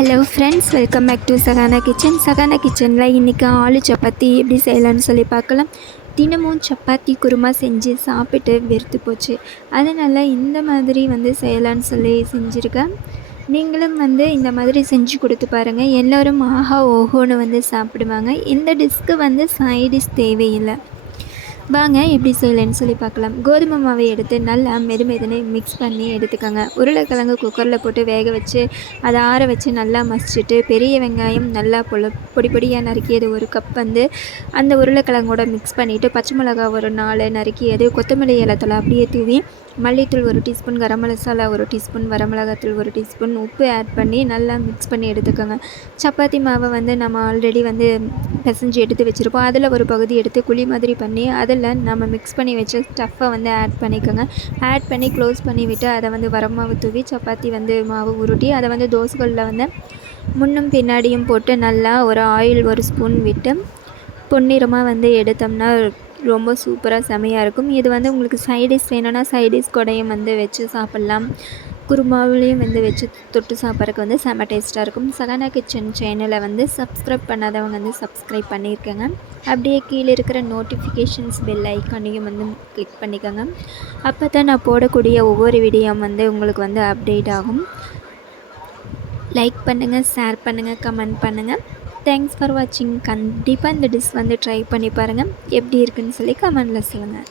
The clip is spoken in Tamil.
Hello friends welcome back to Sahana kitchen Sahana கிச்சனில் இன்றைக்கி ஆலு சப்பாத்தி எப்படி செய்யலாம்னு சொல்லி பார்க்கலாம். தினமும் சப்பாத்தி குருமா செஞ்சு சாப்பிட்டு வெறுத்து போச்சு. அதனால் இந்த மாதிரி வந்து செய்யலான்னு சொல்லி செஞ்சுருக்கேன். நீங்களும் வந்து இந்த மாதிரி செஞ்சு கொடுத்து பாருங்கள் எல்லோரும் ஆஹா ஓஹோன்னு வந்து சாப்பிடுவாங்க. இந்த டிஷ்க்கு வந்து சைடிஷ் தேவையில்லை. வாங்க எப்படி செய்யலைன்னு சொல்லி பார்க்கலாம். கோதுமை மாவை எடுத்து நல்லா மெது மிக்ஸ் பண்ணி எடுத்துக்கோங்க. உருளைக்கிழங்கு குக்கரில் போட்டு வேக வச்சு அதை ஆற வச்சு நல்லா மசிச்சுட்டு பெரிய வெங்காயம் நல்லா பொல பொடி பொடியாக நறுக்கியது ஒரு கப் வந்து அந்த உருளைக்கிழங்கோட மிக்ஸ் பண்ணிவிட்டு பச்சை மிளகா ஒரு நாலு நறுக்கியது கொத்தமல்லி இலத்தில் அப்படியே தூவி மல்லித்தூள் ஒரு டீஸ்பூன் கரம் மசாலா ஒரு டீஸ்பூன் வரமிளகாத்தூள் ஒரு டீஸ்பூன் உப்பு ஆட் பண்ணி நல்லா மிக்ஸ் பண்ணி எடுத்துக்கோங்க. சப்பாத்தி மாவை வந்து நம்ம ஆல்ரெடி வந்து பிசைஞ்சு எடுத்து வச்சுருப்போம். அதில் ஒரு பகுதி எடுத்து குழி மாதிரி பண்ணி அதில் நம்ம மிக்ஸ் பண்ணி வச்ச ஸ்டஃப்பை வந்து ஆட் பண்ணிக்கோங்க. ஆட் பண்ணி க்ளோஸ் பண்ணி விட்டு அதை வந்து வரமாவு தூவி சப்பாத்தி வந்து மாவு உருட்டி அதை வந்து தோசைகளில் வந்து முன்னும் பின்னாடியும் போட்டு நல்லா ஒரு ஆயில் ஒரு ஸ்பூன் விட்டு பொன்னிறமாக வந்து எடுத்தோம்னா ரொம்ப சூப்பராக செமையாக இருக்கும். இது வந்து உங்களுக்கு சைடிஷ் வேணும்னா சைடிஷ் கூடையும் வந்து வச்சு சாப்பிட்லாம். குருமாவிலையும் வந்து வச்சு தொட்டு சாப்பிட்றதுக்கு வந்து செம்ம டேஸ்ட்டாக இருக்கும். சகனா கிச்சன் சேனலை வந்து சப்ஸ்கிரைப் பண்ணாதவங்க வந்து சப்ஸ்கிரைப் பண்ணியிருக்கேங்க அப்படியே கீழே இருக்கிற நோட்டிஃபிகேஷன்ஸ் பெல் ஐக்கானையும் வந்து கிளிக் பண்ணிக்கோங்க. அப்போ தான் நான் போடக்கூடிய ஒவ்வொரு வீடியோ வந்து உங்களுக்கு வந்து அப்டேட் ஆகும். லைக் பண்ணுங்கள் ஷேர் பண்ணுங்கள் கமெண்ட் பண்ணுங்கள் தேங்க்ஸ் ஃபார் வாட்சிங் கண்டிப்பாக இந்த டிஷ் வந்து ட்ரை பண்ணி பாருங்கள் எப்படி இருக்குன்னு சொல்லி கமெண்டில் சொல்லுங்கள்